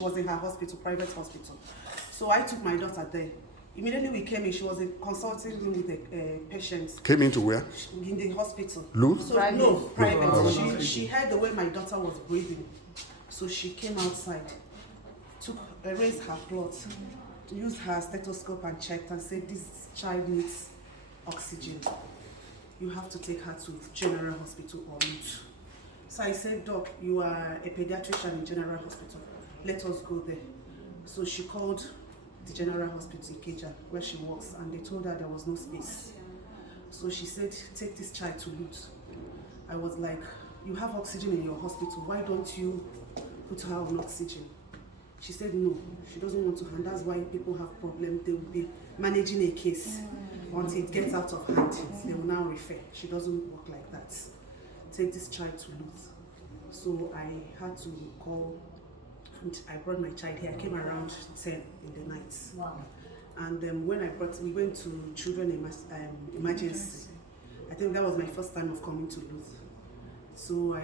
was in her hospital, private hospital. So I took my daughter there. Immediately we came in, she was in consulting room with a patient. Came into where? In the hospital. LUTH? So, no, private. She heard the way my daughter was breathing. So she came outside, raised her blood, used her stethoscope and checked and said, this child needs oxygen. You have to take her to General Hospital or LUTH. So I said, Doc, you are a pediatrician in General Hospital. Let us go there. So she called the General Hospital in Ikeja, where she works, and they told her there was no space. So she said, take this child to LUTH. I was like, you have oxygen in your hospital, why don't you put her on oxygen? She said no, she doesn't want to, and that's why people have problems. They will be managing a case. Once it gets out of hand, they will now refer. She doesn't work like that. Take this child to LUTH. So I had to call, and I brought my child here. I came around 10 in the night. Wow. And when we went to children emergency. I think that was my first time of coming to LUTH. So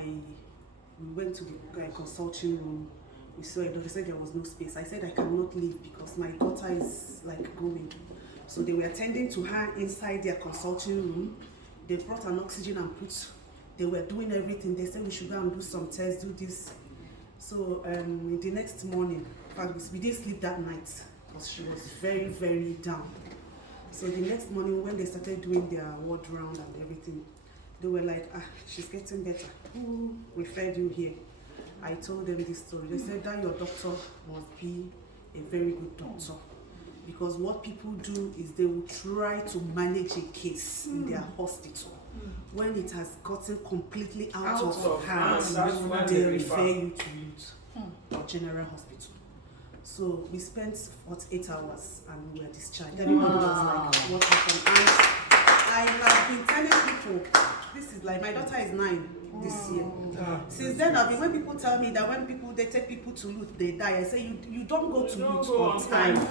we went to the consulting room. We saw it. They said there was no space. I said I cannot leave because my daughter is like going. So they were attending to her inside their consulting room. They brought an oxygen and they were doing everything. They said we should go and do some tests, do this. So the next morning, we didn't sleep that night because she was very, very down. So the next morning when they started doing their ward round and everything, they were like, she's getting better. Who referred you here? I told them this story. They said that your doctor must be a very good doctor. Because what people do is they will try to manage a case in their hospital. When it has gotten completely out of hands, they refer you to LUTH or General Hospital. So we spent 48 hours and we were discharged. Everybody was like, what happened? And I have been telling people, this is like, my daughter is 9 this year. Since then, when people tell me that they take people to LUTH, they die, I say, you don't go to LUTH on time.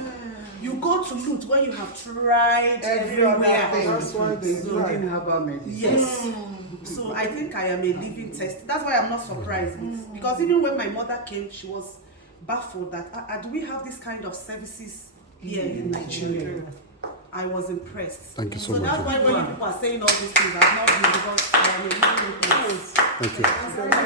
You go to LUTH when you have tried everywhere. That's why they didn't have our medicine. Yes. So I think I am a living test. That's why I'm not surprised. Because even when my mother came, she was baffled that, do we have this kind of services here in Nigeria? I was impressed. Thank you so much. So that's why when people are saying all these things, I've not been, because I am a living test. Thank you.